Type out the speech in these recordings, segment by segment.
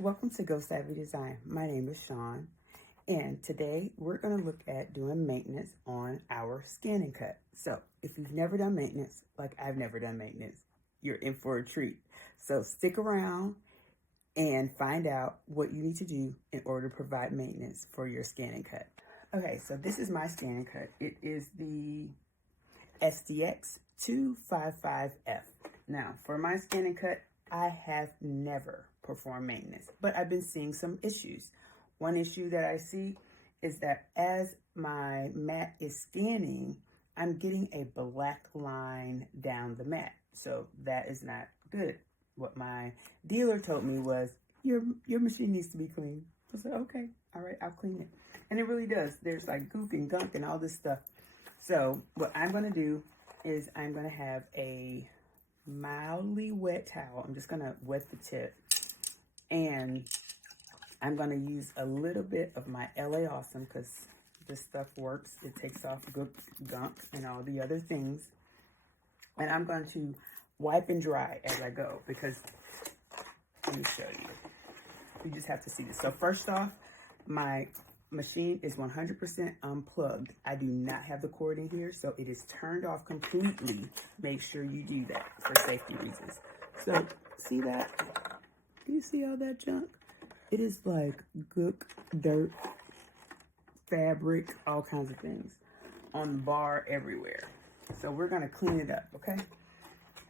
Welcome to Go Savvy Design. My name is Sean, and today we're going to look at doing maintenance on our ScanNCut. So if you've never done maintenance, like I've never done maintenance, you're in for a treat. So stick around and find out what you need to do in order to provide maintenance for your ScanNCut. Okay, so this is my ScanNCut. It is the SDX 255F. Now, for my ScanNCut, I have never performed maintenance, but I've been seeing some issues. One issue that I see is that as my mat is scanning, I'm getting a black line down the mat. So that is not good. What my dealer told me was, your machine needs to be clean. I said, okay, all right, I'll clean it. And it really does. There's like goop and gunk and all this stuff. So what I'm going to do is I'm going to have a mildly wet towel. I'm just going to wet the tip. And I'm going to use a little bit of my LA Awesome because this stuff works. It takes off goop, gunk, and all the other things. And I'm going to wipe and dry as I go because, let me show you. You just have to see this. So first off, my machine is 100% unplugged. I do not have the cord in here, so it is turned off completely. Make sure you do that for safety reasons. So see that? Do you see all that junk? It is like gook, dirt, fabric, all kinds of things on the bar everywhere. So we're going to clean it up, okay?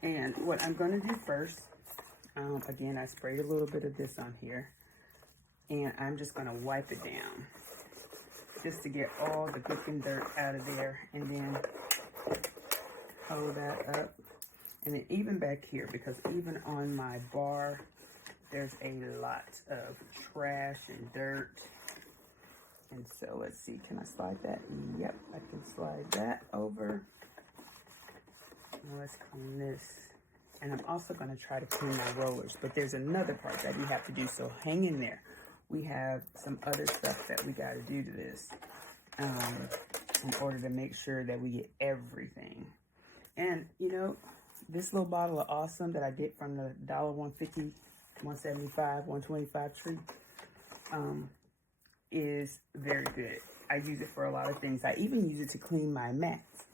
And what I'm going to do first, again, I sprayed a little bit of this on here. And I'm just going to wipe it down just to get all the gook and dirt out of there. And then hold that up. And then even back here, because even on my bar, there's a lot of trash and dirt. And so let's see, can I slide that? Yep, I can slide that over. Now let's clean this. And I'm also going to try to clean my rollers. But there's another part that we have to do, so hang in there. We have some other stuff that we got to do to this in order to make sure that we get everything. And, you know, this little bottle of Awesome that I get from the $1.50, $1.75, $1.25 tree is very good. I use it for a lot of things. I even use it to clean my mats.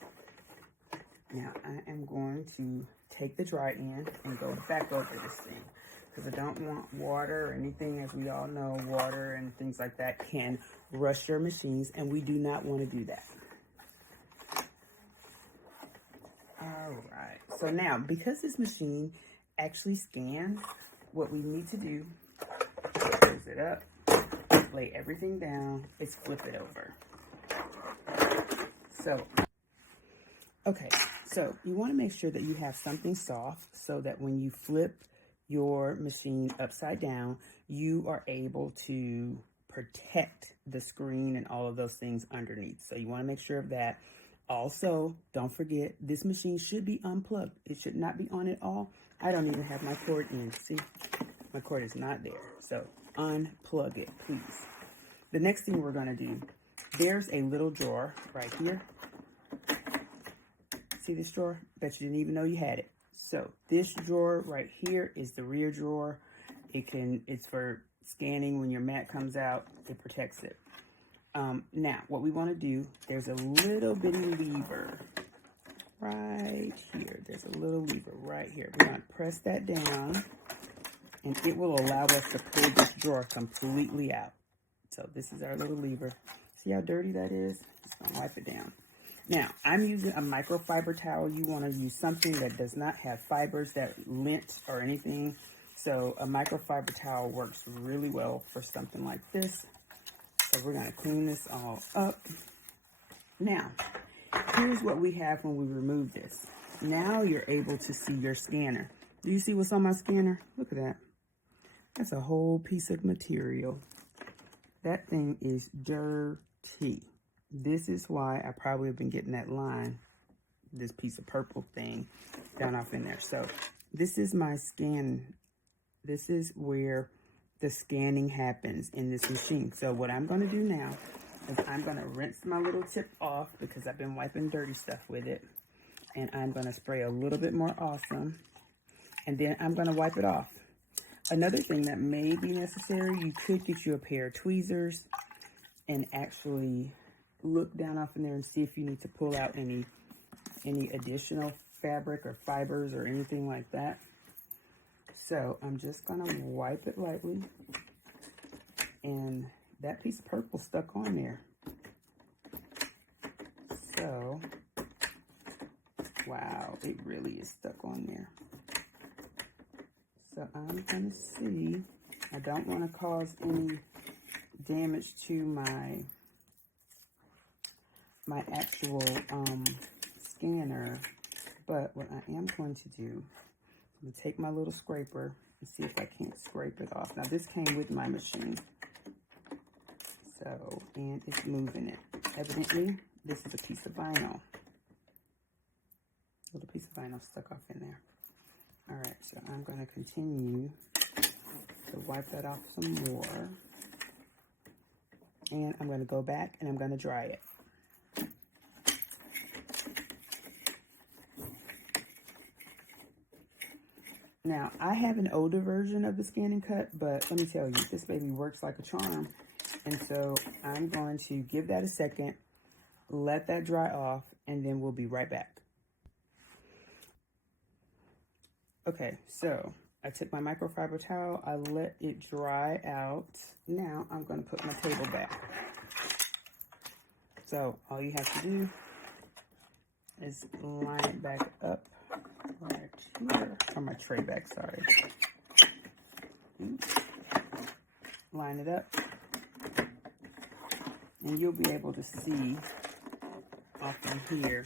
Now, I am going to take the dry end and go back over this thing, because I don't want water or anything. As we all know, water and things like that can rush your machines, and we do not want to do that. All right. So now, because this machine actually scans, what we need to do is close it up, lay everything down, is flip it over. So, okay. So you want to make sure that you have something soft so that when you flip your machine upside down, you are able to protect the screen and all of those things underneath. So you want to make sure of that. Also, don't forget, this machine should be unplugged. It should not be on at all. I don't even have my cord in. See, my cord is not there. So unplug it, please. The next thing we're going to do, there's a little drawer right here. See this drawer? Bet you didn't even know you had it. So this drawer right here is the rear drawer. It's for scanning when your mat comes out. It protects it. Now, what we want to do, there's a little bitty lever right here. There's a little lever right here. We're going to press that down, and it will allow us to pull this drawer completely out. So this is our little lever. See how dirty that is? Just going to wipe it down. Now, I'm using a microfiber towel. You want to use something that does not have fibers that lint or anything. So a microfiber towel works really well for something like this. So we're going to clean this all up. Now, here's what we have when we remove this. Now you're able to see your scanner. Do you see what's on my scanner? Look at that. That's a whole piece of material. That thing is dirty. This is why I probably have been getting that line, this piece of purple thing down off in there. So this is my scan. This is where the scanning happens in this machine. So what I'm going to do now is I'm going to rinse my little tip off because I've been wiping dirty stuff with it. And I'm going to spray a little bit more Awesome. And then I'm going to wipe it off. Another thing that may be necessary, you could get you a pair of tweezers and actually look down off in there and see if you need to pull out any additional fabric or fibers or anything like that. So I'm just gonna wipe it lightly, and that piece of purple stuck on there. So, wow, it really is stuck on there. So I'm gonna see, I don't wanna cause any damage to my actual scanner, but what I am going to do, I'm gonna take my little scraper and see if I can't scrape it off. Now this came with my machine, so, and it's moving it. Evidently, this is a piece of vinyl. A little piece of vinyl stuck off in there. All right, so I'm gonna continue to wipe that off some more. And I'm gonna go back and I'm gonna dry it. Now, I have an older version of the ScanNCut, but let me tell you, this baby works like a charm. And so I'm going to give that a second, let that dry off, and then we'll be right back. Okay, so I took my microfiber towel, I let it dry out. Now I'm going to put my table back. So all you have to do is line it back up right here, or my tray back, sorry. Oops. Line it up, and you'll be able to see off in here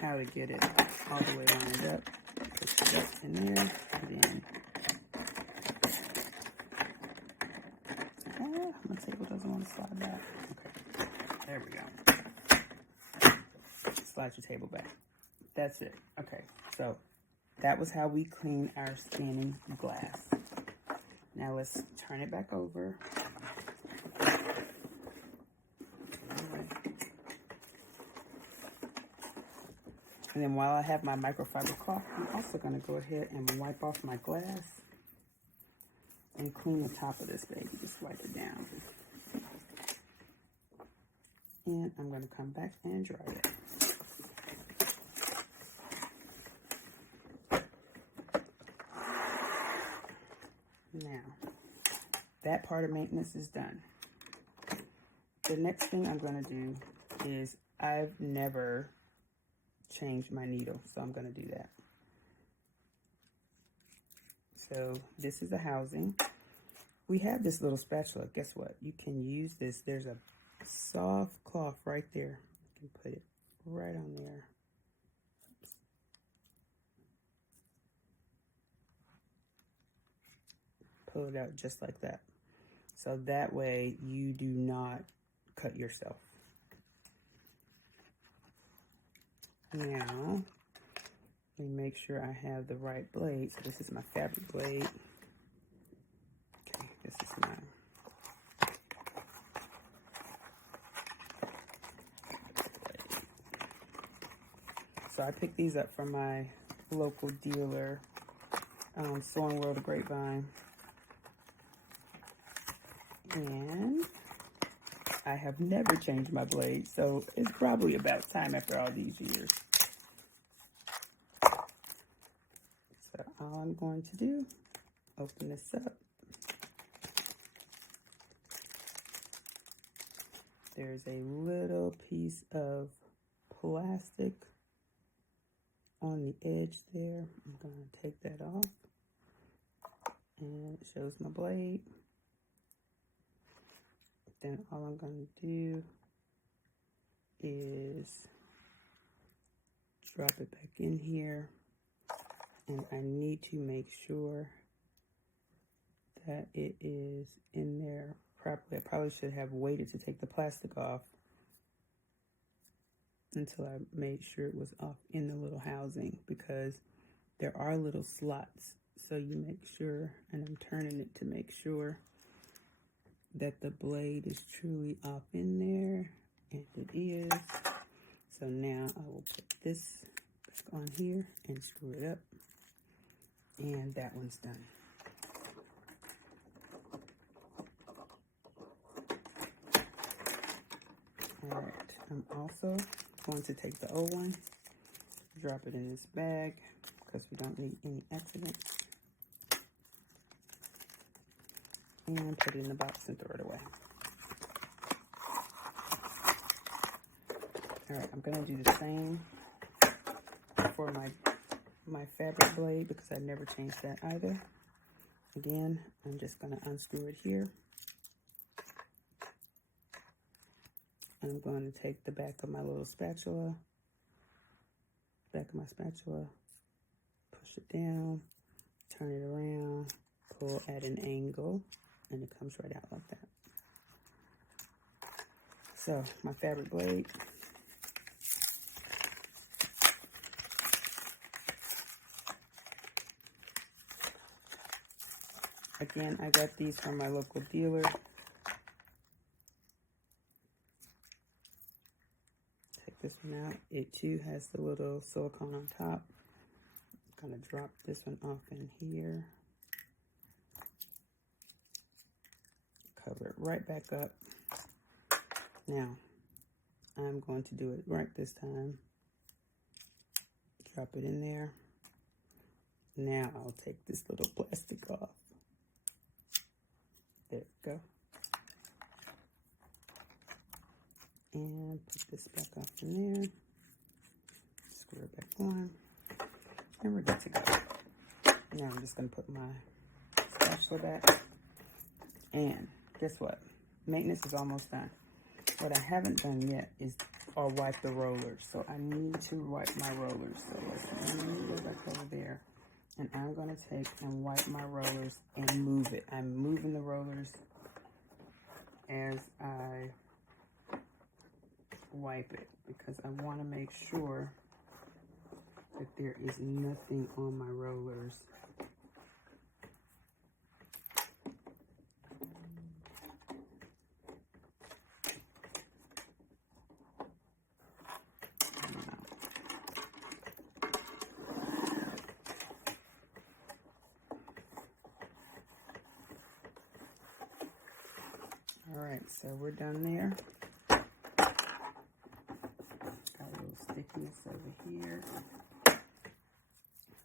how to get it all the way lined up. Push it up in there, and then my table doesn't want to slide back. Okay, there we go. Slide your table back. That's it. Okay, so that was how we clean our scanning glass. Now let's turn it back over. And then while I have my microfiber cloth, I'm also going to go ahead and wipe off my glass and clean the top of this baby. Just wipe it down. And I'm going to come back and dry it. Now, that part of maintenance is done. The next thing I'm going to do is, I've never changed my needle, so I'm going to do that. So this is the housing. We have this little spatula. Guess what? You can use this. There's a soft cloth right there. You can put it right on there. Pull it out just like that. So that way you do not cut yourself. Now, let me make sure I have the right blade. So this is my fabric blade. Okay, this is my blade. So I picked these up from my local dealer, Sewing World of Grapevine. And I have never changed my blade, so it's probably about time after all these years. So all I'm going to do, open this up. There's a little piece of plastic on the edge there. I'm going to take that off. And it shows my blade. Then all I'm going to do is drop it back in here, and I need to make sure that it is in there properly. I probably should have waited to take the plastic off until I made sure it was off in the little housing, because there are little slots, so you make sure, and I'm turning it to make sure that the blade is truly off in there, and it is. So now I will put this back on here and screw it up, and that one's done. All right, I'm also going to take the old one, drop it in this bag because we don't need any accidents, and put it in the box and throw it away. All right, I'm gonna do the same for my fabric blade because I never changed that either. Again, I'm just gonna unscrew it here. I'm going to take the back of my little spatula, push it down, turn it around, pull at an angle, and it comes right out like that. So my fabric blade, again, I got these from my local dealer. This one out. It too has the little silicone on top. I'm gonna drop this one off in here. Cover it right back up. Now, I'm going to do it right this time. Drop it in there. Now I'll take this little plastic off. There we go. And put this back up in there. Screw it back on. And we're good to go. Now I'm just going to put my spatula back. And guess what? Maintenance is almost done. What I haven't done yet is wipe the rollers. So I need to wipe my rollers. So let me go back over there. And I'm going to take and wipe my rollers and move it. I'm moving the rollers as I wipe it because I want to make sure that there is nothing on my rollers. All right, so we're done there. Stickiness over here.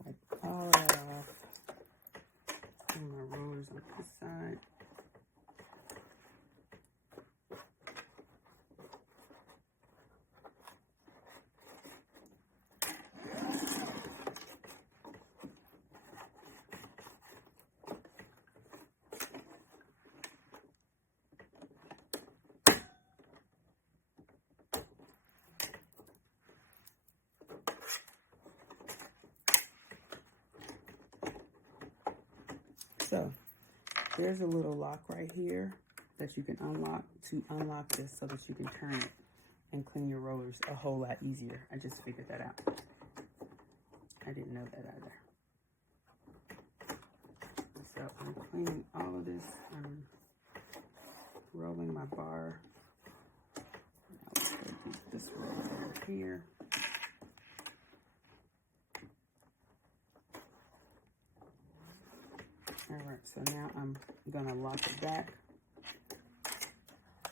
Wipe all that off. And my rollers on this side. So there's a little lock right here that you can unlock to unlock this so that you can turn it and clean your rollers a whole lot easier. I just figured that out. I didn't know that either. So I'm cleaning all of this. I'm rolling my bar. Now let's go do this roller over here. All right, so now I'm gonna lock it back.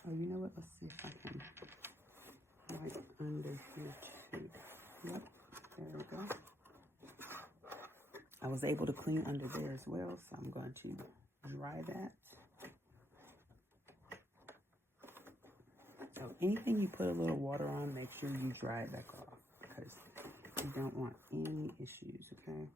Oh, you know what? Let's see if I can wipe under here too. Yep, there we go. I was able to clean under there as well, so I'm going to dry that. So anything you put a little water on, make sure you dry it back off because you don't want any issues, okay?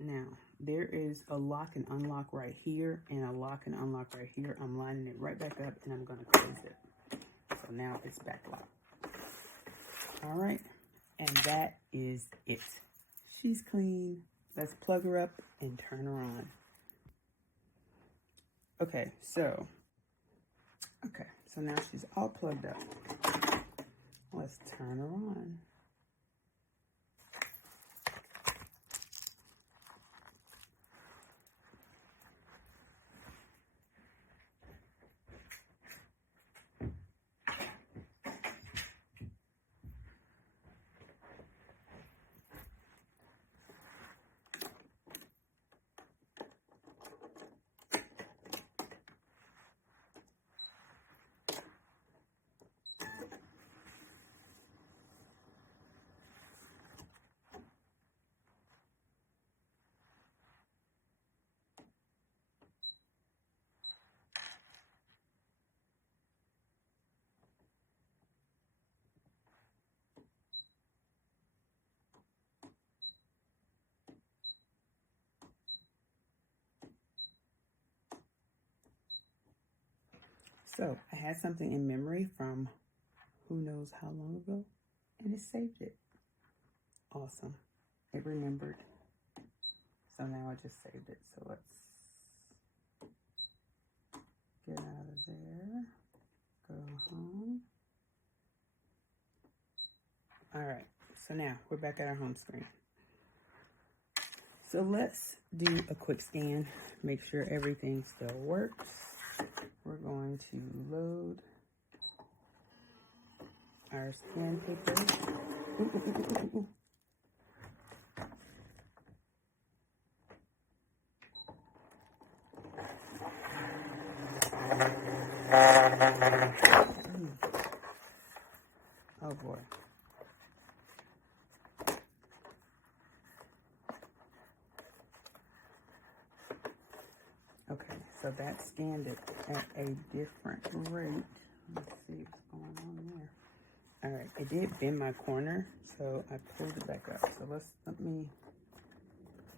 Now, there is a lock and unlock right here and a lock and unlock right here. I'm lining it right back up and I'm going to close it. So now it's back locked. All right. And that is it. She's clean. Let's plug her up and turn her on. Okay, so now she's all plugged up. Let's turn her on. So I had something in memory from who knows how long ago, and it saved it. Awesome. It remembered. So now I just saved it. So let's get out of there. Go home. All right. So now we're back at our home screen. So let's do a quick scan. Make sure everything still works. We're going to load our scan paper. Ooh. Oh boy. Okay, so that scanned it at a different rate. Let's see what's going on there. All right, it did bend my corner, so I pulled it back up. So let me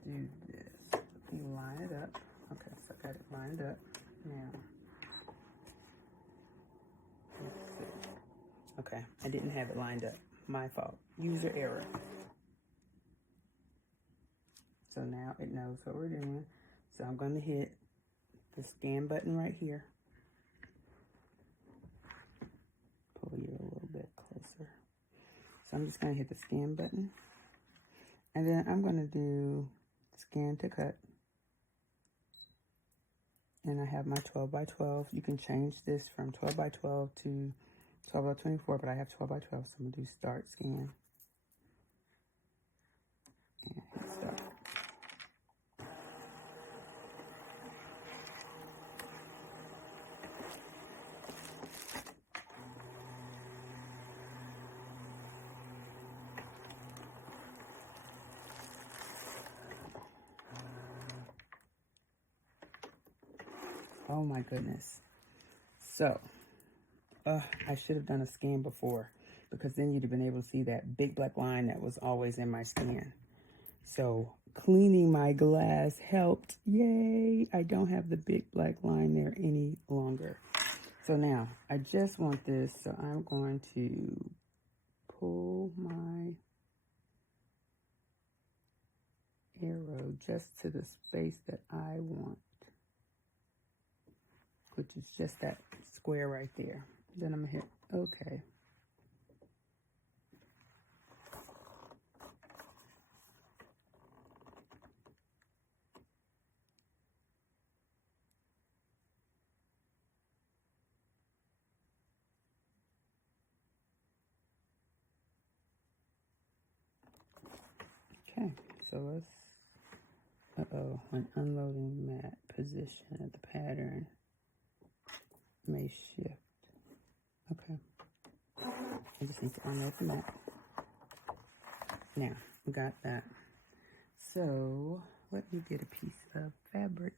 do this. Let me line it up. Okay, so I got it lined up. Now, let's see. Okay, I didn't have it lined up. My fault. User error. So now it knows what we're doing. So I'm going to hit the scan button right here. Pull you a little bit closer. So I'm just going to hit the scan button. And then I'm going to do scan to cut. And I have my 12 by 12. You can change this from 12 by 12 to 12 by 24, but I have 12 by 12, so I'm going to do start scan. And hit start. Oh my goodness. So, I should have done a scan before, because then you'd have been able to see that big black line that was always in my scan. So cleaning my glass helped. Yay! I don't have the big black line there any longer. So now I just want this, so I'm going to pull my arrow just to the space that I want, which is just that square right there. Then I'm gonna hit OK. Okay, so let's, when unloading mat position of the pattern may shift. Okay, I just need to unload the mat. Now, we got that. So, let me get a piece of fabric,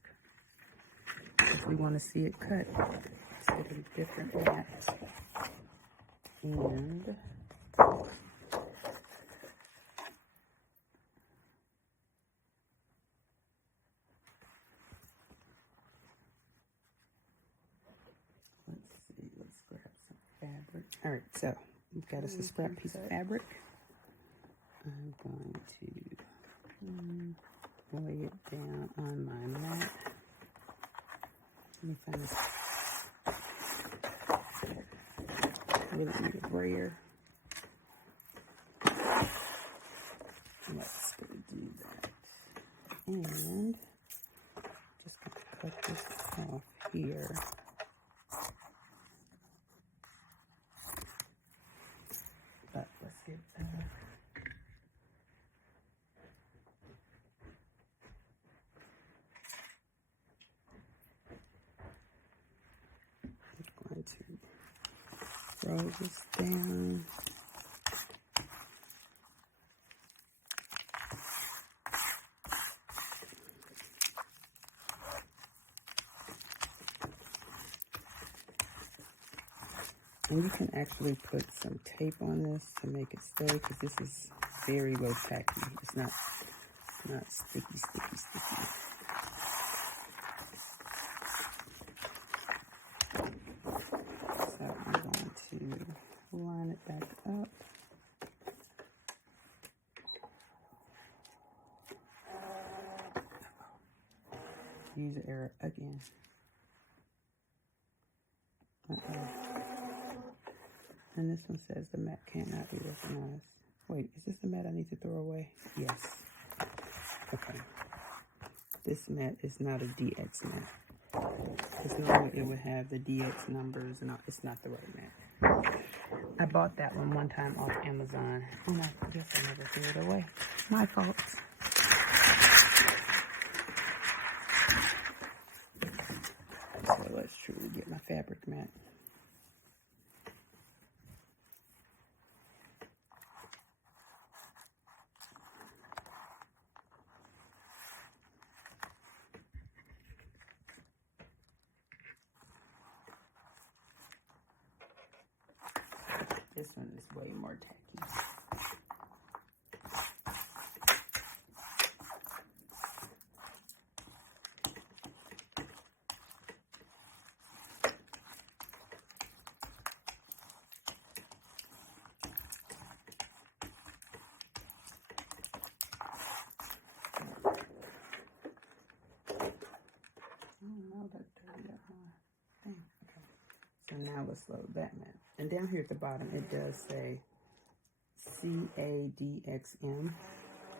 because we want to see it cut. Let's get a different mat. And all right, so we've got us a scrap piece of fabric. I'm going to lay it down on my mat. Let me find this. I really need a brayer. Let's go do that. And just going to cut this off here. But let's get I'm going to roll this down. And you can actually put some tape on this to make it stay, because this is very low tacky. It's not sticky. user error again. And this one says the mat cannot be recognized. Wait, is this the mat I need to throw away? Yes. Okay. This mat is not a DX mat. Because normally it would have the DX numbers and all. It's not the right mat. I bought that one time off Amazon. And I guess I never threw it away. My fault. So let's truly get my fabric mat. This one is way more tacky. So now let's load that mat. And down here at the bottom, it does say CADXM,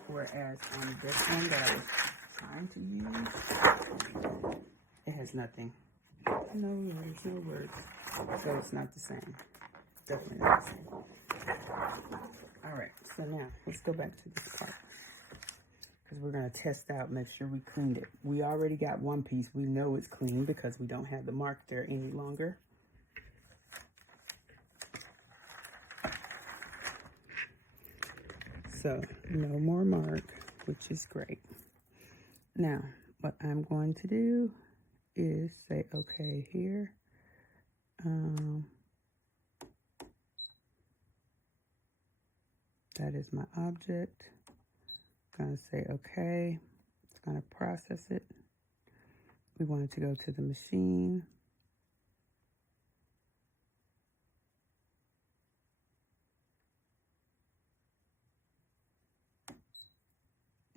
whereas on this one that I was trying to use, it has nothing. No words, no words. So it's not the same. Definitely not the same. All right, so now let's go back to this part. Because we're going to test out, make sure we cleaned it. We already got one piece. We know it's clean because we don't have the mark there any longer. So, no more mark, which is great. Now, what I'm going to do is say, okay, here. That is my object. I'm going to say, okay. It's going to process it. We want it to go to the machine.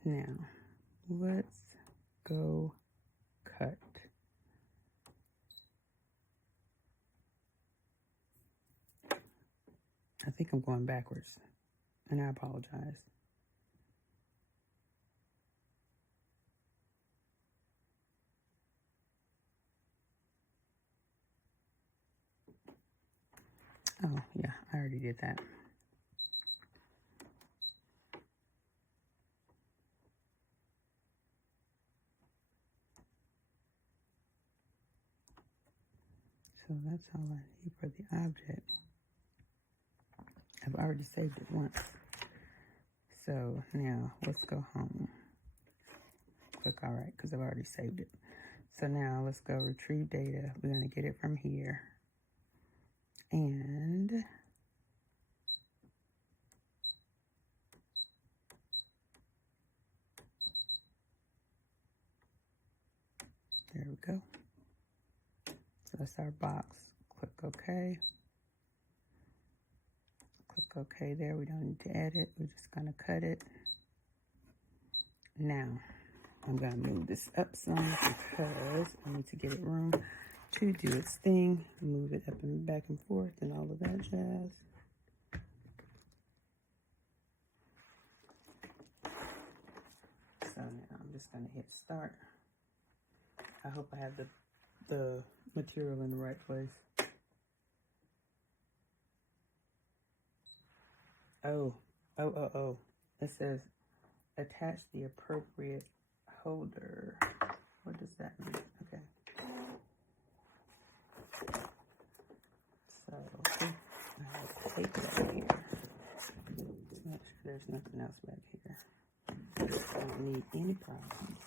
Now, let's go cut. I think I'm going backwards, and I apologize. Oh, yeah, I already did that. So that's all I need for the object. I've already saved it once. So now let's go home. Click all right, because I've already saved it. So now let's go retrieve data. We're going to get it from here. And there we go. So that's our box. Click OK. Click OK there. We don't need to edit. We're just going to cut it. Now, I'm going to move this up some because I need to get it room to do its thing. Move it up and back and forth and all of that jazz. So now I'm just going to hit start. I hope I have the material in the right place. Oh. It says attach the appropriate holder. What does that mean? Okay. So I have to take it out here. Let's make sure there's nothing else back here. I don't need any problems.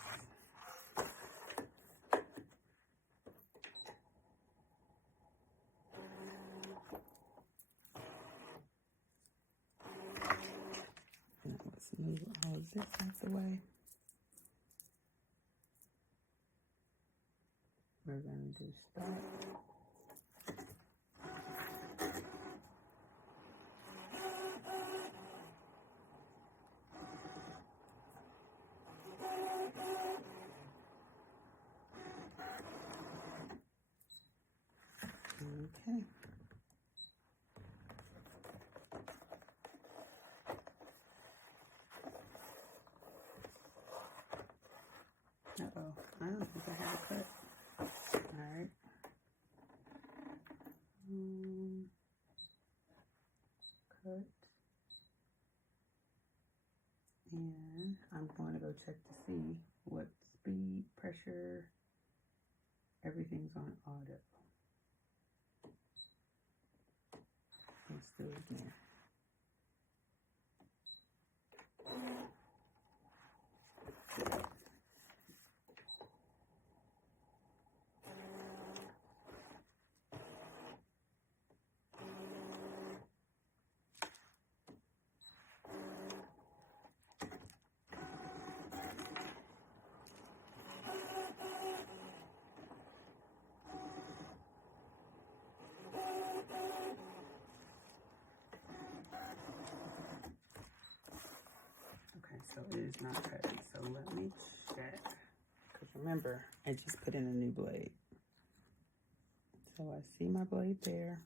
Now let's move all of this out the way. We're going to do start. check to see what speed, pressure, everything's on auto. Let's do it again. So it is not cutting. So let me check. Because remember, I just put in a new blade. So I see my blade there.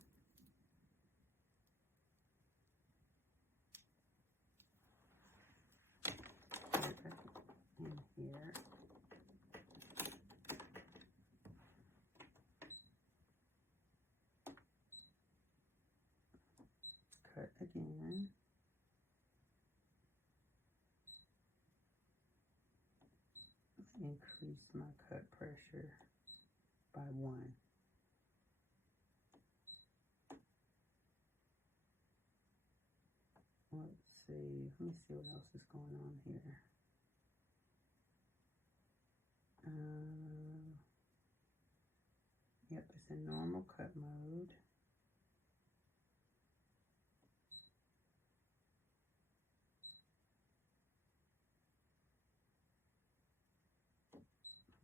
In here. Cut again. Increase my cut pressure by 1. Let's see. Let me see what else is going on here. Yep, it's in normal cut mode.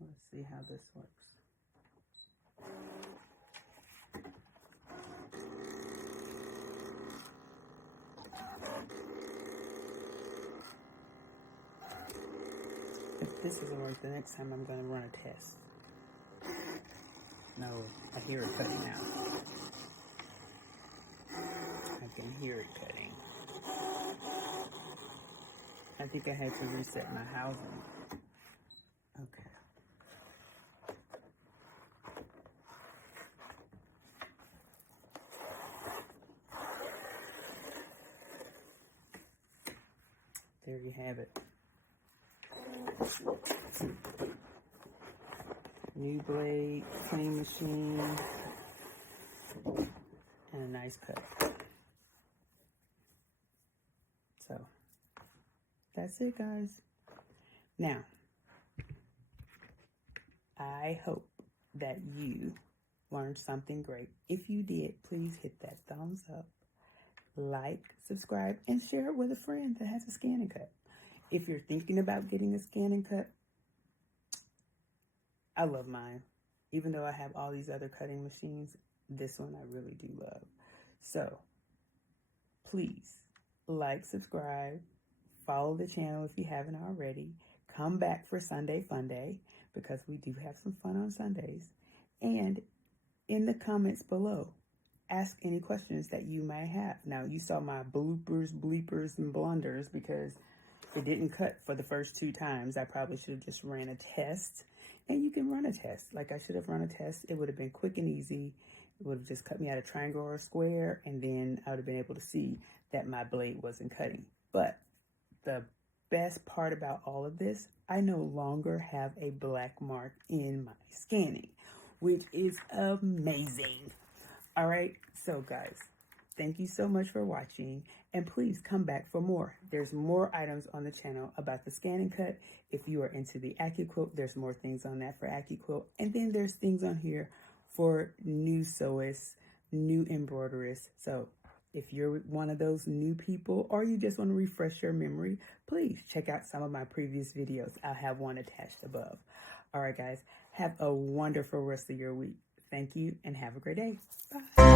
Let's see how this works. If this doesn't work, the next time I'm going to run a test. No, I hear it cutting now. I can hear it cutting. I think I had to reset my housing. Okay. There you have it. New blade, clean machine, and a nice cut. So, that's it, guys. Now, I hope that you learned something great. If you did, please hit that thumbs up, like, subscribe, and share it with a friend that has a ScanNCut. If you're thinking about getting a ScanNCut, I love mine. Even though I have all these other cutting machines, this one I really do love. So, please like, subscribe, follow the channel if you haven't already. Come back for Sunday Fun Day because we do have some fun on Sundays. And in the comments below, ask any questions that you may have. Now, you saw my bloopers, bleepers, and blunders because it didn't cut for the first 2 times. I probably should have just ran a test. And you can run a test. Like I should have run a test. It would have been quick and easy. It would have just cut me out a triangle or a square. And then I would have been able to see that my blade wasn't cutting. But the best part about all of this, I no longer have a black mark in my scanning, which is amazing. All right. So guys, thank you so much for watching. And please come back for more. There's more items on the channel about the ScanNCut. If you are into the AccuQuilt, there's more things on that for AccuQuilt. And then there's things on here for new sewists, new embroiderists. So if you're one of those new people or you just want to refresh your memory, please check out some of my previous videos. I'll have one attached above. All right, guys, have a wonderful rest of your week. Thank you and have a great day. Bye.